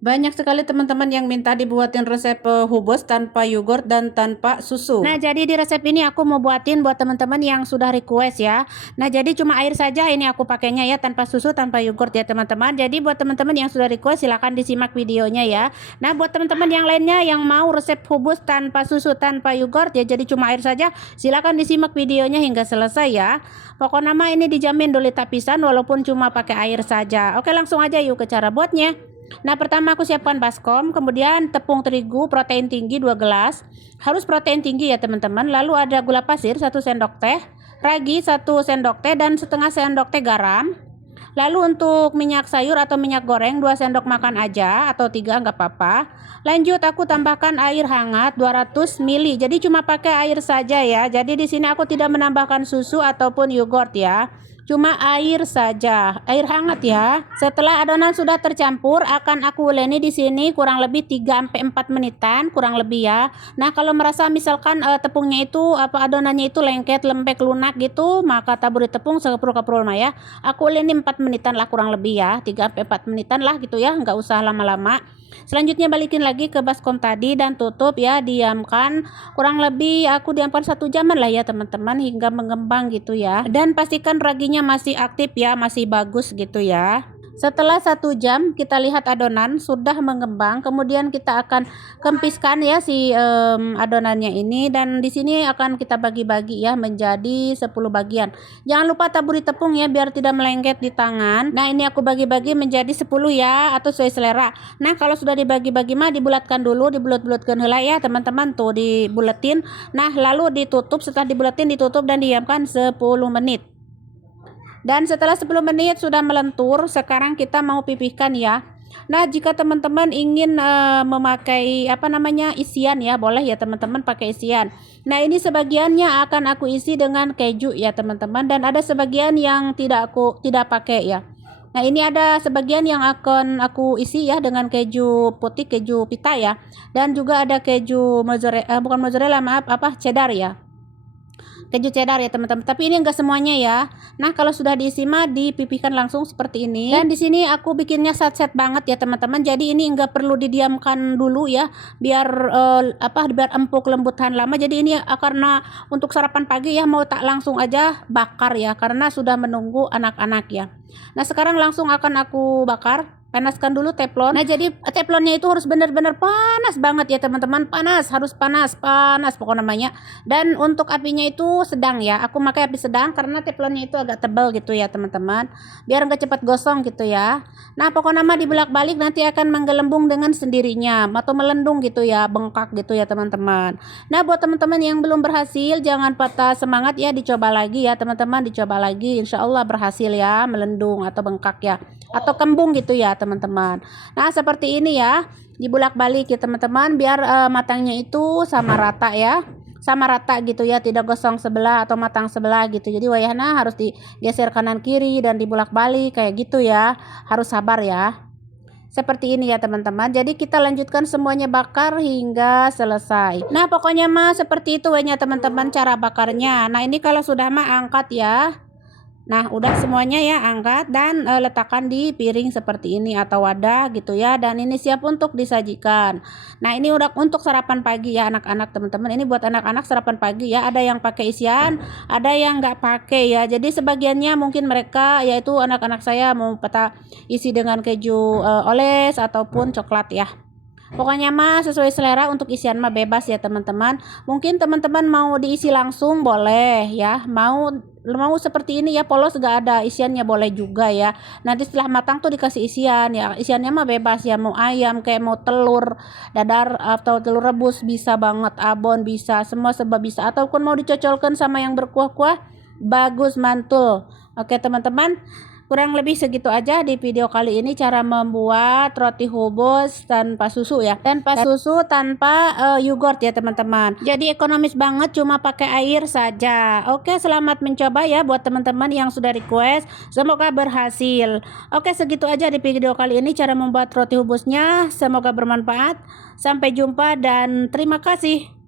Banyak sekali teman-teman yang minta dibuatin resep hubus tanpa yogurt dan tanpa susu. Nah, jadi di resep ini aku mau buatin buat teman-teman yang sudah request ya. Nah, jadi cuma air saja ini aku pakainya ya, tanpa susu, tanpa yogurt ya teman-teman. Jadi buat teman-teman yang sudah request silahkan disimak videonya ya. Nah, buat teman-teman yang lainnya yang mau resep hubus tanpa susu, tanpa yogurt ya, jadi cuma air saja, silahkan disimak videonya hingga selesai ya. Pokoknya mah ini dijamin doli tapisan walaupun cuma pakai air saja. Oke, langsung aja yuk ke cara buatnya. Nah, pertama aku siapkan baskom, kemudian tepung terigu protein tinggi 2 gelas. Harus protein tinggi ya teman-teman. Lalu ada gula pasir 1 sendok teh, ragi 1 sendok teh dan setengah sendok teh garam. Lalu untuk minyak sayur atau minyak goreng 2 sendok makan aja atau 3 nggak apa-apa. Lanjut aku tambahkan air hangat 200 ml. Jadi cuma pakai air saja ya. Jadi di sini aku tidak menambahkan susu ataupun yogurt ya. Cuma air saja, air hangat ya. Setelah adonan sudah tercampur, akan aku uleni di sini kurang lebih 3-4 menitan, kurang lebih ya. Nah, kalau merasa misalkan tepungnya itu adonannya itu lengket, lembek, lunak gitu, maka taburi tepung sekeprul-keprul mah ya. Aku uleni 4 menitan lah kurang lebih ya, 3-4 menitan lah gitu ya, nggak usah lama-lama. Selanjutnya balikin lagi ke baskom tadi dan tutup ya, diamkan kurang lebih aku diamkan 1 jaman lah ya teman-teman hingga mengembang gitu ya. Dan pastikan raginya masih aktif ya, masih bagus gitu ya. Setelah 1 jam kita lihat adonan sudah mengembang, kemudian kita akan kempiskan ya si adonannya ini, dan di sini akan kita bagi-bagi ya menjadi 10 bagian. Jangan lupa taburi tepung ya biar tidak melengket di tangan. Nah, ini aku bagi-bagi menjadi 10 ya atau sesuai selera. Nah, kalau sudah dibagi-bagi mah dibulatkan dulu, dibulat-bulatkan heula ya teman-teman, tuh dibuletin. Nah, lalu ditutup, setelah dibuletin ditutup dan diamkan 10 menit. Dan setelah 10 menit sudah melentur, sekarang kita mau pipihkan ya. Nah, jika teman-teman ingin memakai isian ya, boleh ya teman-teman pakai isian. Nah, ini sebagiannya akan aku isi dengan keju ya teman-teman, dan ada sebagian yang tidak pakai ya. Nah, ini ada sebagian yang akan aku isi ya dengan keju putih, keju pita ya, dan juga ada keju mozzarella, cheddar ya. Keju cheddar ya teman-teman, tapi ini enggak semuanya ya. Nah, kalau sudah diisi mah dipipihkan langsung seperti ini. Dan di sini aku bikinnya set-set banget ya teman-teman. Jadi ini enggak perlu didiamkan dulu ya, biar biar empuk lembut tahan lama. Jadi ini karena untuk sarapan pagi ya, mau tak langsung aja bakar ya, karena sudah menunggu anak-anak ya. Nah, sekarang langsung akan aku bakar. Panaskan dulu teflon. Nah, jadi teflonnya itu harus benar-benar panas banget ya teman-teman. Panas, harus panas pokoknya namanya. Dan untuk apinya itu sedang ya. Aku pakai api sedang karena teflonnya itu agak tebal gitu ya teman-teman, biar nggak cepat gosong gitu ya. Nah, pokoknya mah dibolak-balik nanti akan menggelembung dengan sendirinya atau melendung gitu ya, bengkak gitu ya teman-teman. Nah, buat teman-teman yang belum berhasil jangan patah semangat ya, dicoba lagi ya teman-teman, dicoba lagi, insya Allah berhasil ya, melendung atau bengkak ya, atau kembung gitu ya teman-teman. Nah, seperti ini ya, dibulak-balik ya teman-teman, biar matangnya itu sama rata ya, sama rata gitu ya, tidak gosong sebelah atau matang sebelah gitu. Jadi wayahna harus digeser kanan kiri dan dibulak-balik kayak gitu ya, harus sabar ya. Seperti ini ya teman-teman. Jadi kita lanjutkan semuanya bakar hingga selesai. Nah, pokoknya mah seperti itu ya teman-teman cara bakarnya. Nah, ini kalau sudah mah angkat ya. Nah, udah semuanya ya, angkat dan letakkan di piring seperti ini atau wadah gitu ya, dan ini siap untuk disajikan. Nah, ini udah untuk sarapan pagi ya anak-anak teman-teman. Ini buat anak-anak sarapan pagi ya, ada yang pakai isian, ada yang nggak pakai ya. Jadi sebagiannya mungkin mereka, yaitu anak-anak saya, mau isi dengan keju oles ataupun coklat ya. Pokoknya mah sesuai selera, untuk isian mah bebas ya teman-teman. Mungkin teman-teman mau diisi langsung boleh ya, mau seperti ini ya polos gak ada isiannya boleh juga ya. Nanti setelah matang tuh dikasih isian ya, isiannya mah bebas ya, mau ayam kayak mau telur dadar atau telur rebus bisa banget, abon bisa, semua serba bisa, ataupun mau dicocolkan sama yang berkuah-kuah bagus, mantul. Oke teman-teman, kurang lebih segitu aja di video kali ini cara membuat roti hubus tanpa susu ya, tanpa susu, tanpa yogurt ya teman-teman. Jadi ekonomis banget, cuma pakai air saja. Oke, selamat mencoba ya buat teman-teman yang sudah request, semoga berhasil. Oke, segitu aja di video kali ini cara membuat roti hubusnya, semoga bermanfaat. Sampai jumpa dan terima kasih.